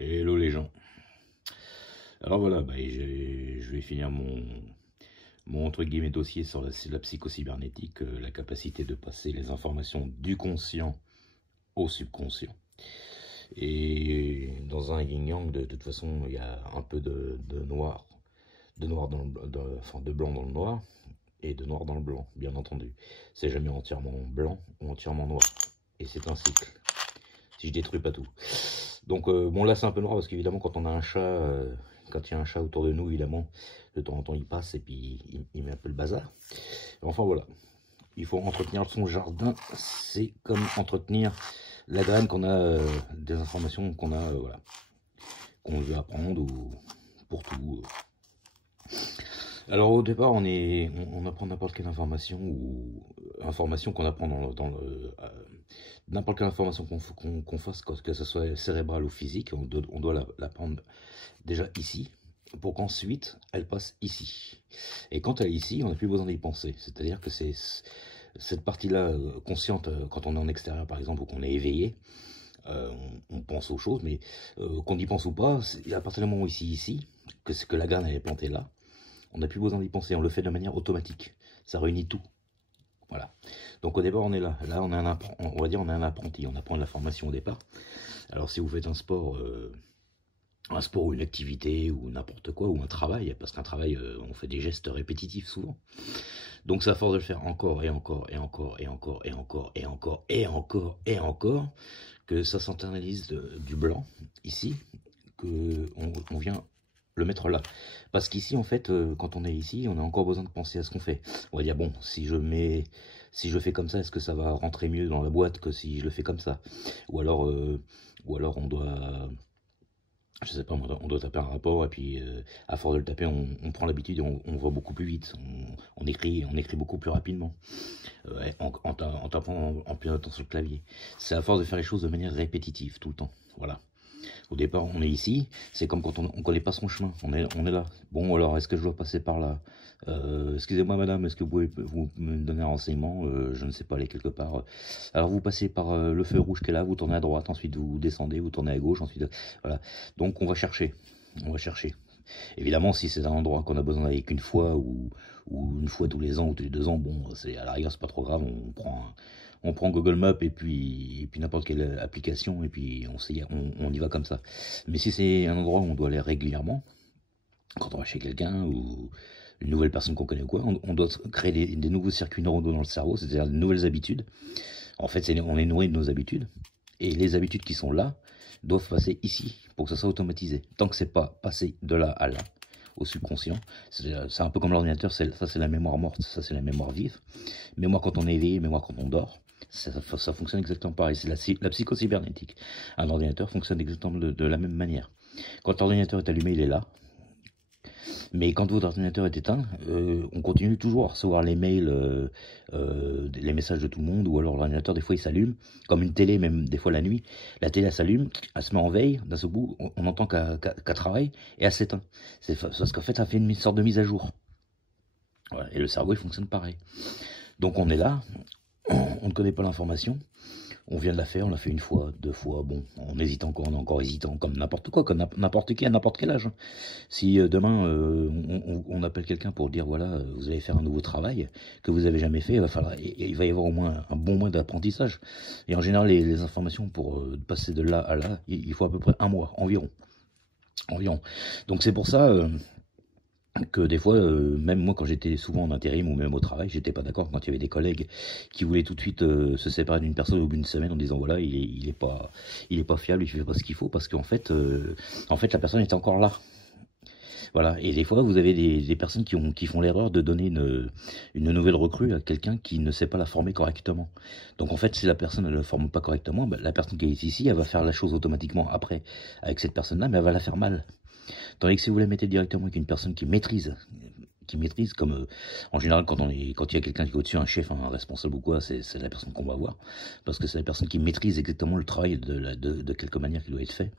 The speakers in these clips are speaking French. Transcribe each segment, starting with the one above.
Hello les gens. Alors voilà, je vais finir mon entre guillemets dossier sur la psychocybernétique, la capacité de passer les informations du conscient au subconscient. Et dans un yin-yang, de toute façon, il y a un peu de noir, enfin de blanc dans le noir et de noir dans le blanc, bien entendu. C'est jamais entièrement blanc ou entièrement noir. Et c'est un cycle, si je détruis pas tout. Donc bon, là c'est un peu noir parce qu'évidemment quand on a un chat, quand il y a un chat autour de nous, évidemment, de temps en temps il passe et puis il met un peu le bazar. Enfin voilà, il faut entretenir son jardin, c'est comme entretenir la graine qu'on a, des informations qu'on a, voilà, qu'on veut apprendre ou pour tout. Alors au départ on apprend n'importe quelle information ou information qu'on apprend dans le n'importe quelle information qu'on fasse, que ce soit cérébrale ou physique, on doit l'apprendre déjà ici, pour qu'ensuite elle passe ici. Et quand elle est ici, on n'a plus besoin d'y penser. C'est-à-dire que c'est cette partie-là consciente, quand on est en extérieur par exemple, ou qu'on est éveillé, on pense aux choses, mais qu'on y pense ou pas, à partir du moment où ici, que la graine elle est plantée là, on n'a plus besoin d'y penser, on le fait de manière automatique. Ça réunit tout. Voilà. Donc au départ on est là. Là on est on va dire on est un apprenti, on apprend de la formation au départ. Alors si vous faites un sport ou une activité ou n'importe quoi, ou un travail, parce qu'un travail on fait des gestes répétitifs souvent. Donc c'est à force de le faire encore et encore et encore et encore et encore et encore et encore et encore que ça s'internalise du blanc ici, que on vient le mettre là. Parce qu'ici, en fait, quand on est ici, on a encore besoin de penser à ce qu'on fait. On va dire, bon, si je fais comme ça, est-ce que ça va rentrer mieux dans la boîte que si je le fais comme ça? Ou alors on doit, je sais pas, on doit taper un rapport et puis à force de le taper, on prend l'habitude et on voit beaucoup plus vite. On écrit beaucoup plus rapidement. Ouais, en tapant en plus de temps sur le clavier. C'est à force de faire les choses de manière répétitive tout le temps. Voilà. Au départ, on est ici, c'est comme quand on ne connaît pas son chemin, on est là. Bon, alors, est-ce que je dois passer par là? Excusez-moi, madame, est-ce que vous pouvez me donner un renseignement? Je ne sais pas, aller quelque part. Alors, vous passez par le feu rouge qui est là, vous tournez à droite, ensuite vous descendez, vous tournez à gauche, ensuite... Voilà. Donc, on va chercher. Évidemment, si c'est un endroit qu'on a besoin d'aller qu'une fois ou une fois tous les ans ou tous les 2 ans, bon, à la rigueur, c'est pas trop grave, on prend Google Maps et puis n'importe quelle application et puis on y va comme ça. Mais si c'est un endroit où on doit aller régulièrement, quand on va chez quelqu'un ou une nouvelle personne qu'on connaît ou quoi, on doit créer des nouveaux circuits neuronaux dans le cerveau, c'est-à-dire de nouvelles habitudes. En fait, on est nourri de nos habitudes. Et les habitudes qui sont là doivent passer ici pour que ça soit automatisé. Tant que c'est pas passé de là à là, au subconscient, c'est un peu comme l'ordinateur, ça c'est la mémoire morte, ça c'est la mémoire vive. Mémoire quand on est éveillé, mémoire quand on dort. Ça fonctionne exactement pareil, c'est la psychocybernétique. Un ordinateur fonctionne exactement de la même manière. Quand l'ordinateur est allumé, il est là. Mais quand votre ordinateur est éteint, on continue toujours à recevoir les mails, les messages de tout le monde, ou alors l'ordinateur, des fois, il s'allume, comme une télé, même des fois la nuit. La télé, elle s'allume, elle se met en veille, d'un seul coup, on entend qu'elle travaille, et elle s'éteint. C'est parce qu'en fait, ça fait une sorte de mise à jour. Voilà. Et le cerveau, il fonctionne pareil. Donc on est là, on ne connaît pas l'information, on vient de la faire, on l'a fait une fois, 2 fois, bon, on hésite encore, on est encore hésitant, comme n'importe quoi, comme n'importe qui à n'importe quel âge. Si demain on appelle quelqu'un pour dire voilà, vous allez faire un nouveau travail que vous avez jamais fait, il va y avoir au moins un bon mois d'apprentissage. Et en général, les informations pour passer de là à là, il faut à peu près 1 mois environ. Donc c'est pour ça. Que des fois, même moi quand j'étais souvent en intérim ou même au travail, j'étais pas d'accord quand il y avait des collègues qui voulaient tout de suite se séparer d'une personne au bout d'une semaine en disant voilà, il est pas fiable, il fait pas ce qu'il faut, parce qu'en fait, la personne était encore là. Voilà. Et des fois vous avez des personnes qui font l'erreur de donner une nouvelle recrue à quelqu'un qui ne sait pas la former correctement. Donc en fait, si la personne ne la forme pas correctement, la personne qui est ici, elle va faire la chose automatiquement après avec cette personne-là, mais elle va la faire mal. Tandis que si vous la mettez directement avec une personne qui maîtrise comme en général quand il y a quelqu'un qui est au-dessus, un chef, un responsable ou quoi, c'est la personne qu'on va voir, parce que c'est la personne qui maîtrise exactement le travail de quelque manière qui doit être fait.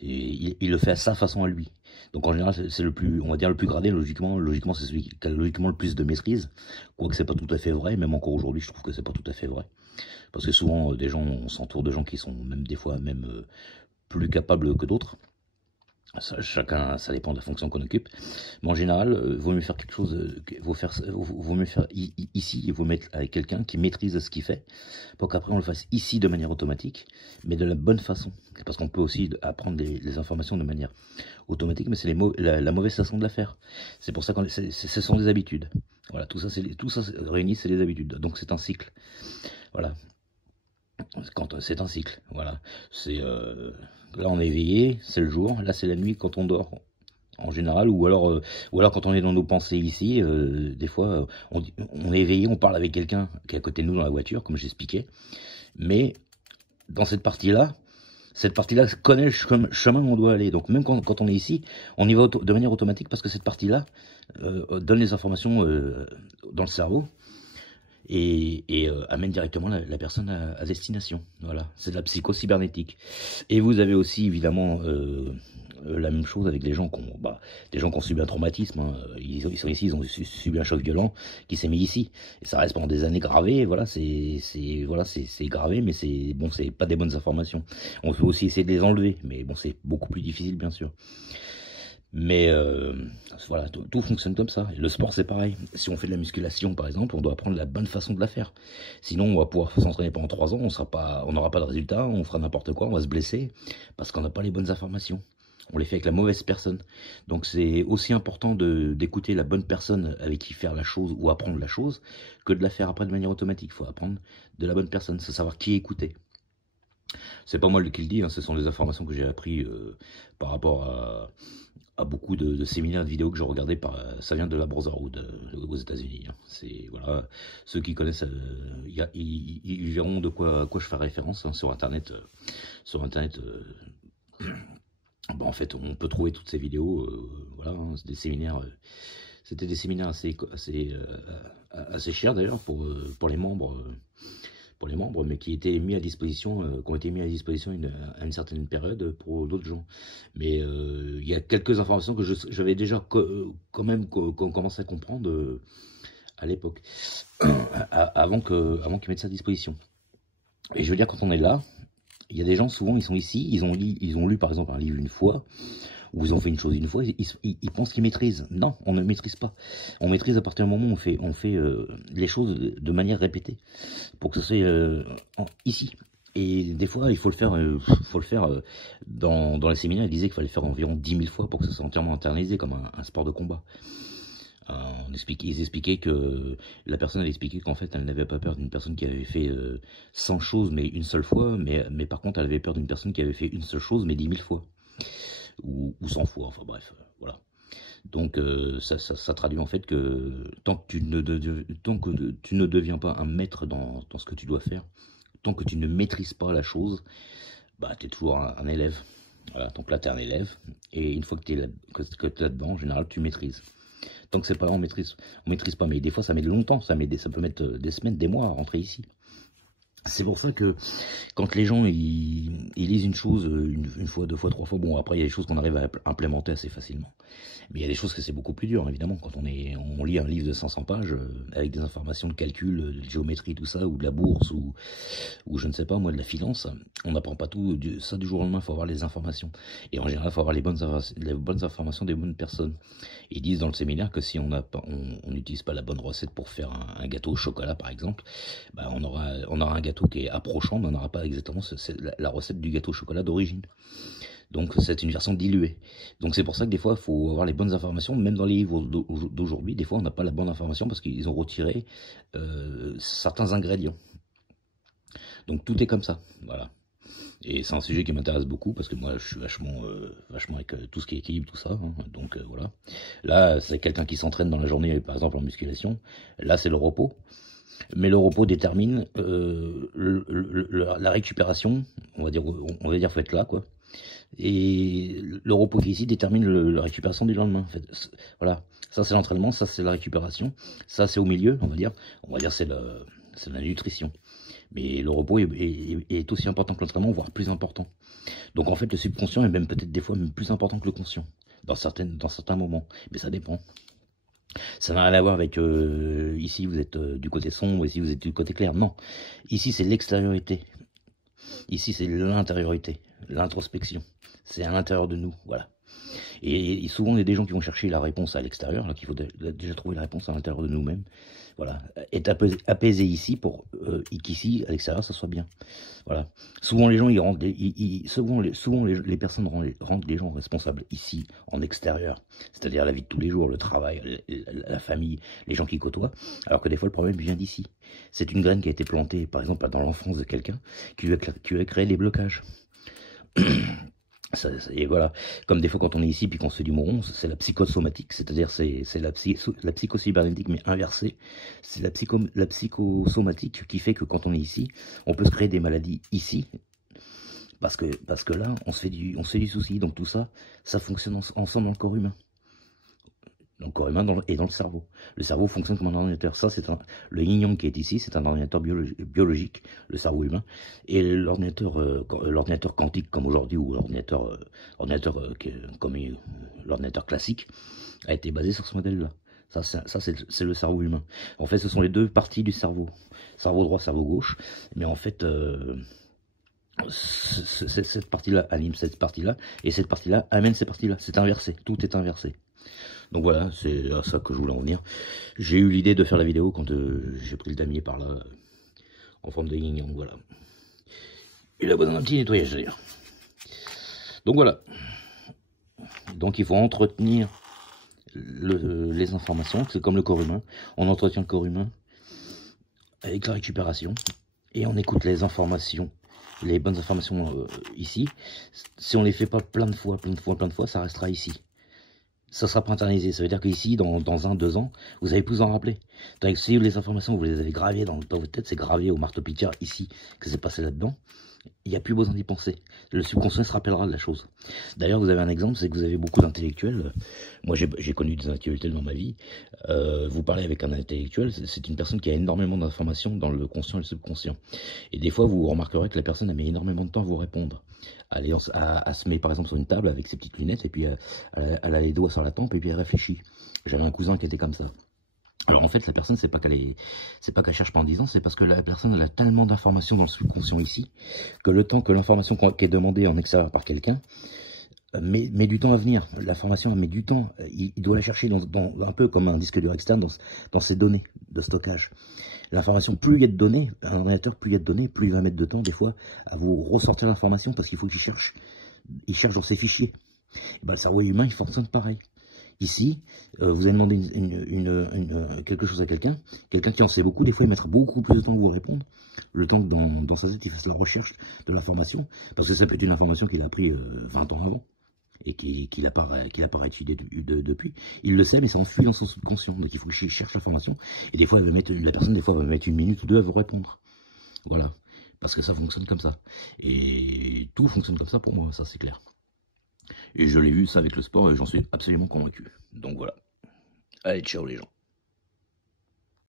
Et il le fait à sa façon à lui. Donc en général, c'est le plus, on va dire le plus gradé, logiquement c'est celui qui a logiquement le plus de maîtrise, quoique c'est pas tout à fait vrai, même encore aujourd'hui je trouve que c'est pas tout à fait vrai. Parce que souvent on s'entoure de gens qui sont même des fois plus capables que d'autres. Chacun, ça dépend de la fonction qu'on occupe. Mais en général, vaut mieux faire quelque chose, vaut mieux faire ici, il vaut mettre avec quelqu'un qui maîtrise ce qu'il fait, pour qu'après on le fasse ici de manière automatique, mais de la bonne façon. Parce qu'on peut aussi apprendre les informations de manière automatique, mais c'est la mauvaise façon de la faire. C'est pour ça que ce sont des habitudes. Voilà, tout ça réuni, c'est des habitudes. Donc c'est un cycle. Voilà. C'est un cycle, voilà. Là on est éveillé, c'est le jour. Là c'est la nuit quand on dort, en général, ou alors quand on est dans nos pensées ici. Des fois, on est éveillé, on parle avec quelqu'un qui est à côté de nous dans la voiture, comme j'expliquais. Mais dans cette partie-là connaît le chemin où on doit aller. Donc même quand on est ici, on y va de manière automatique parce que cette partie-là donne les informations dans le cerveau. Et amène directement la personne à destination. Voilà, c'est de la psycho-cybernétique. Et vous avez aussi évidemment la même chose avec des gens qui ont subi un traumatisme. Hein. Ils sont ici, ils ont subi un choc violent qui s'est mis ici. Et ça reste pendant des années gravé. Voilà, c'est gravé, mais c'est pas des bonnes informations. On peut aussi essayer de les enlever, mais bon, c'est beaucoup plus difficile bien sûr. Mais voilà, tout fonctionne comme ça. Et le sport, c'est pareil. Si on fait de la musculation, par exemple, on doit apprendre la bonne façon de la faire. Sinon, on va pouvoir s'entraîner pendant 3 ans, on n'aura pas de résultat, on fera n'importe quoi, on va se blesser, parce qu'on n'a pas les bonnes informations. On les fait avec la mauvaise personne. Donc c'est aussi important d'écouter la bonne personne avec qui faire la chose ou apprendre la chose, que de la faire après de manière automatique. Il faut apprendre de la bonne personne, c'est savoir qui écouter. C'est pas moi qui le dis, hein, ce sont les informations que j'ai apprises par rapport à beaucoup de séminaires, de vidéos que je regardais, ça vient de la Brotherhood aux États-Unis. Hein. Voilà, ceux qui connaissent, ils verront à quoi je fais référence hein, sur Internet. En fait, on peut trouver toutes ces vidéos. Voilà, hein, c'est des séminaires. C'était des séminaires assez chers d'ailleurs pour les membres. Mais qui étaient mis à disposition, qui ont été mis à disposition à une certaine période pour d'autres gens. Mais il y a quelques informations que j'avais déjà quand même commencé à comprendre à l'époque, avant qu'ils mettent ça à disposition. Et je veux dire, quand on est là, il y a des gens, souvent, ils sont ici, ils ont lu par exemple un livre une fois, ou ils ont fait une chose une fois, ils pensent qu'ils maîtrisent. Non, on ne maîtrise pas. On maîtrise à partir du moment où on fait les choses de manière répétée, pour que ce soit ici. Et des fois, il faut le faire dans les séminaires, ils disaient qu'il fallait faire environ 10 000 fois pour que ça soit entièrement internalisé, comme un sport de combat. Ils expliquaient que la personne avait expliqué qu'en fait elle n'avait pas peur d'une personne qui avait fait 100 choses mais une seule fois, mais par contre elle avait peur d'une personne qui avait fait une seule chose mais 10 000 fois ou 100 fois, enfin bref, voilà. Donc ça traduit en fait que tant que tu ne deviens pas un maître dans ce que tu dois faire, tant que tu ne maîtrises pas la chose, bah tu es toujours un élève. Voilà, donc là tu es un élève et une fois que tu es là-dedans, en général tu maîtrises. Tant que c'est pas là, on maîtrise pas. Mais des fois, ça met longtemps. Ça peut mettre des semaines, des mois à rentrer ici. C'est pour ça que quand les gens ils lisent une chose une fois, 2 fois, 3 fois, bon après il y a des choses qu'on arrive à implémenter assez facilement. Mais il y a des choses que c'est beaucoup plus dur évidemment quand on lit un livre de 500 pages avec des informations de calcul, de géométrie, tout ça, ou de la bourse, ou je ne sais pas moi, de la finance. On n'apprend pas tout ça du jour au lendemain, il faut avoir les informations. Et en général, il faut avoir les bonnes informations des bonnes personnes. Ils disent dans le séminaire que si on n'utilise pas la bonne recette pour faire un gâteau au chocolat par exemple, bah on aura un gâteau qui est approchant, mais on n'aura pas exactement la recette du gâteau au chocolat d'origine. Donc c'est une version diluée. Donc c'est pour ça que des fois il faut avoir les bonnes informations. Même dans les livres d'aujourd'hui, des fois on n'a pas la bonne information parce qu'ils ont retiré certains ingrédients. Donc tout est comme ça, voilà. Et c'est un sujet qui m'intéresse beaucoup parce que moi je suis vachement avec tout ce qui est équilibre, tout ça. Hein. Donc voilà. Là c'est quelqu'un qui s'entraîne dans la journée, par exemple en musculation. Là c'est le repos. Mais le repos détermine la récupération. On va dire faut être là quoi. Et le repos qui est ici détermine la récupération du lendemain. En fait. Voilà. Ça c'est l'entraînement, ça c'est la récupération. Ça c'est au milieu, on va dire c'est la nutrition. Mais le repos est aussi important que l'entraînement, voire plus important. Donc en fait, le subconscient est même peut-être des fois même plus important que le conscient, dans certains moments. Mais ça dépend. Ça n'a rien à voir avec ici vous êtes du côté sombre, ici vous êtes du côté clair. Non. Ici c'est l'extériorité. Ici c'est l'intériorité, l'introspection. C'est à l'intérieur de nous, voilà. Et souvent, il y a des gens qui vont chercher la réponse à l'extérieur, là, qu'il faut déjà trouver la réponse à l'intérieur de nous-mêmes. Voilà, être apaisé ici pour qu'ici, à l'extérieur, ça soit bien. Voilà. Souvent, les gens, ils rendent, souvent les personnes rendent les gens responsables ici, en extérieur. C'est-à-dire la vie de tous les jours, le travail, la famille, les gens qui côtoient. Alors que des fois, le problème vient d'ici. C'est une graine qui a été plantée, par exemple, dans l'enfance de quelqu'un, qui lui a créé des blocages. Et voilà, comme des fois quand on est ici puis qu'on se fait du moron, c'est la psychosomatique, c'est-à-dire c'est la psychocybernétique mais inversée. C'est la psychosomatique qui fait que quand on est ici, on peut se créer des maladies ici, parce que là, on se fait du souci. Donc tout ça, ça fonctionne ensemble dans le corps humain. Dans le corps humain et dans le cerveau. Le cerveau fonctionne comme un ordinateur. Ça, c'est le yin-yang qui est ici, c'est un ordinateur biologique, le cerveau humain. Et l'ordinateur quantique comme aujourd'hui, ou l'ordinateur comme l'ordinateur classique, a été basé sur ce modèle-là. Ça c'est le cerveau humain. En fait, ce sont les deux parties du cerveau. Cerveau droit, cerveau gauche. Mais en fait, cette partie-là anime cette partie-là, et cette partie-là amène cette partie-là. C'est inversé, tout est inversé. Donc voilà, c'est à ça que je voulais en venir. J'ai eu l'idée de faire la vidéo quand j'ai pris le damier par là, en forme de yin-yang, voilà. Il a besoin d'un petit nettoyage d'ailleurs. Donc voilà. Donc il faut entretenir les informations, c'est comme le corps humain. On entretient le corps humain avec la récupération, et on écoute les informations, les bonnes informations ici. Si on les fait pas plein de fois, ça restera ici. Ça sera pas internalisé, ça veut dire qu'ici, dans 1-2 ans, vous allez plus en rappeler. Tandis que si les informations, vous les avez gravées dans votre tête, c'est gravé au marteau-piqueur ici, que c'est passé là-dedans, il n'y a plus besoin d'y penser. Le subconscient se rappellera de la chose. D'ailleurs, vous avez un exemple, c'est que vous avez beaucoup d'intellectuels. Moi, j'ai connu des intellectuels dans ma vie. Vous parlez avec un intellectuel, c'est une personne qui a énormément d'informations dans le conscient et le subconscient. Et des fois, vous remarquerez que la personne a mis énormément de temps à vous répondre. Elle se met par exemple sur une table avec ses petites lunettes, et puis elle a les doigts sur la tempe, et puis elle réfléchit. J'avais un cousin qui était comme ça. Alors en fait, la personne, c'est pas qu'elle cherche pas en disant, c'est parce que la personne elle a tellement d'informations dans le subconscient ici, que le temps que l'information qui est demandée en extérieur par quelqu'un met du temps à venir. L'information met du temps. Il doit la chercher un peu comme un disque dur externe dans ses données de stockage. L'information, plus il y a de données, un ordinateur, plus il y a de données, plus il va mettre de temps des fois à vous ressortir l'information, parce qu'il faut qu'il cherche dans ses fichiers. Et ben, le cerveau humain, il fonctionne pareil. Ici, vous allez demander quelque chose à quelqu'un qui en sait beaucoup, des fois il mettra beaucoup plus de temps à vous répondre, le temps que dans sa tête il fasse la recherche de l'information, parce que ça peut être une information qu'il a appris 20 ans avant, et qu'il n'a pas étudié depuis. Il le sait, mais ça enfuit dans son subconscient, donc il faut qu'il cherche l'information, et des fois la personne va mettre 1 minute ou 2 à vous répondre. Voilà, parce que ça fonctionne comme ça. Et tout fonctionne comme ça pour moi, ça c'est clair. Et je l'ai vu ça avec le sport et j'en suis absolument convaincu. Donc voilà. Allez, ciao les gens.